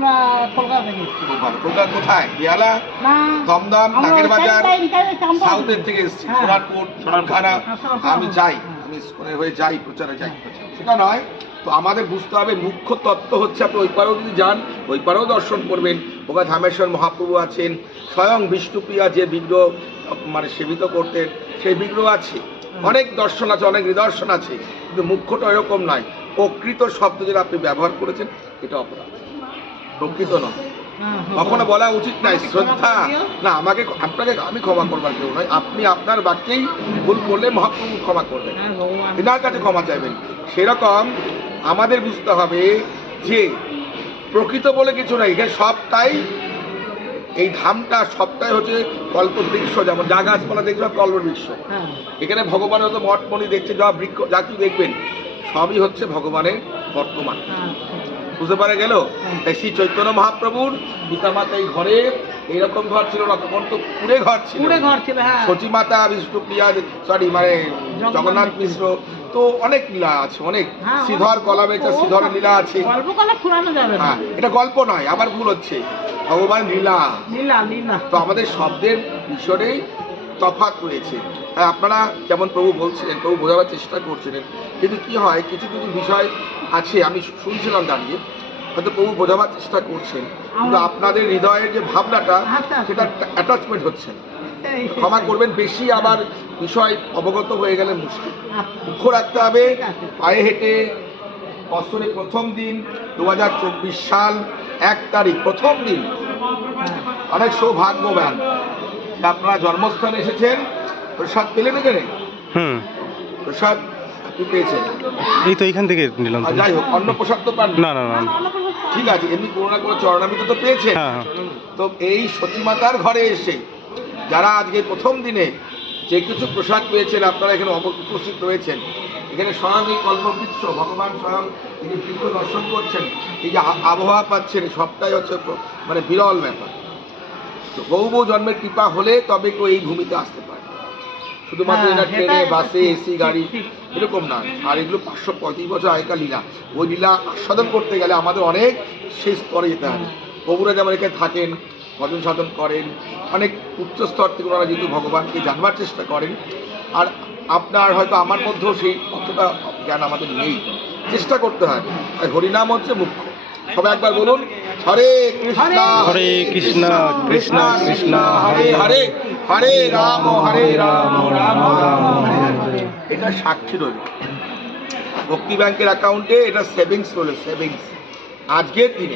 আমরা কলকাতা থেকে এসেছি। কলকাতা কোথায়? বিয়ালা দমদম আমরা বাজার সাইডটাই- সাইডটাই চাম্পাবন। সাউথের থেকে এসেছি হ্যাঁ। সোনারপুর সোনারখানা হ্যাঁ, আমি যাই হ্যাঁ। আমি হয়ে যাই প্রচারে যাই। সেটা নয় তো আমাদের বুঝতে হবে মুখ্য তত্ত্ব হচ্ছে আপনি ওই পারেও যদি যান ওই পারেও দর্শন করবেন। ওখানে ধামেশ্বর মহাপ্রভু আছেন স্বয়ং বিষ্ণুপ্রিয়া যে বিগ্রহ মানে সেবিত করতেন সেই বিগ্রহ আছে। অনেক দর্শন আছে অনেক নিদর্শন আছে কিন্তু মুখ্যটা এরকম নয়। প্রকৃত শব্দ যেটা আপনি ব্যবহার করেছেন এটা অপরাধ। প্রকৃত নয়। হ্যাঁ, হ্যাঁ। কখনো বলা উচিত নাই শ্রদ্ধা। না আমাকে আপনাকে আমি ক্ষমা করবার কেউ নয় আপনি আপনার বাক্যেই ভুল করলে মহাপ্রভু ক্ষমা করবেন। হ্যাঁ। এনার কাছে ক্ষমা চাইবেন। সেরকম আমাদের বুঝতে হবে যে প্রকৃত বলে কিছু নাই। এখানে সবটাই এই ধামটা সবটাই হচ্ছে কল্প বৃক্ষ যেমন যা গাছপালা দেখবেন কল্প বৃক্ষ এখানে ভগবানের হয়তো মঠমণি দেখছে যা বৃক্ষ যা কিছু দেখবেন সবই হচ্ছে ভগবানের বর্তমান। হ্যাঁ। বুঝতে পারা গেল? তাই শ্রী চৈতন্য মহাপ্রভুর পিতামাতা এই ঘরে এইরকম ঘর ছিল না তখন তো কুড়ে ঘর ছিল। কুড়ে ঘর ছিল হ্যাঁ। সচী মাতা বিষ্ণুপ্রিয়া সরি মানে জগন্নাথ মিশ্র। তো অনেক লীলা আছে অনেক। হ্যাঁ, শ্রীধর কলা বেচা শ্রীধর লীলা আছে। হ্যাঁ এটা গল্প নয় আবার ভুল হচ্ছে। ভগবান লীলা। লীলা লীলা। তো আমাদের শব্দের ঈশ্বরেই তফাৎ রয়েছে তাই আপনারা যেমন প্রভু বলছিলেন প্রভু বোঝাবার চেষ্টা করছিলেন কিন্তু কি হয় কিছু কিছু বিষয় আছে আমি শুনছিলাম দাঁড়িয়ে হয়তো প্রভু বোঝাবার চেষ্টা করছেন কিন্তু আপনাদের হৃদয়ের যে ভাবনাটা আচ্ছা, আচ্ছা। সেটা অ্যাটাচমেন্ট হচ্ছে না ক্ষমা করবেন বেশি আবার বিষয় অবগত হয়ে গেলে মুশকিল আচ্ছা। লক্ষ্য রাখতে হবে পায়ে হেঁটে বছরের প্রথম দিন দু হাজার চব্বিশ সাল এক তারিখ প্রথম দিন হ্যাঁ। অনেক সৌভাগ্যবান আপনারা জন্মস্থানে এসেছেন। প্রসাদ পেলেন এখানে? হুম। প্রসাদ আপনি পেয়েছেন। এই তো এইখান থেকে নিলাম। যাই হোক অন্য প্রসাদ তো পান না না না। ঠিক আছে এমনি কোনো না কোনো চরণামিত তো পেয়েছেন। হ্যাঁ হ্যাঁ। তো এই সতীমাতার ঘরে এসে যারা আজকে প্রথম দিনে যে কিছু প্রসাদ পেয়েছেন আপনারা এখানে উপস্থিত রয়েছেন। এখানে স্বয়ং এই কল্পবৃক্ষ ভগবান স্বয়ং তিনি বৃক্ষ দর্শন করছেন। এই যে আবহাওয়া পাচ্ছেন সবটাই হচ্ছে মানে বিরল ব্যাপার। তো বহু বহু জন্মের কৃপা হলে তবে কেউ এই ভূমিতে আসতে পারে। শুধুমাত্র হ্যাঁ, এটা ট্রেনে বাসে এসি গাড়ি। এরকম না। আর এগুলো পাঁচশো পঁয়ত্রিশ বছর আগেকার লীলা। ওই লীলা আস্বাদন করতে গেলে আমাদের অনেক শেষ স্তরে যেতে হবে। প্রভুরা যেমন এখানে থাকেন ভজন সাধন করেন অনেক উচ্চ স্তর থেকে ওনারা যেহেতু ভগবানকে জানবার চেষ্টা করেন। আর আপনার হয়তো আমার মধ্যেও সেই অতটা জ্ঞান আমাদের নেই। চেষ্টা করতে হয়। তাই হরিনাম হচ্ছে মুখ্য। সবাই একবার বলুন। হরে কৃষ্ণ। হরে কৃষ্ণ কৃষ্ণ কৃষ্ণ হরে হরে হরে। রাম হরে রাম রাম রাম হরে এটা সাক্ষী রইল। ভক্তি ব্যাংকের অ্যাকাউন্টে এটা সেভিংস রইল সেভিংস আজকের দিনে।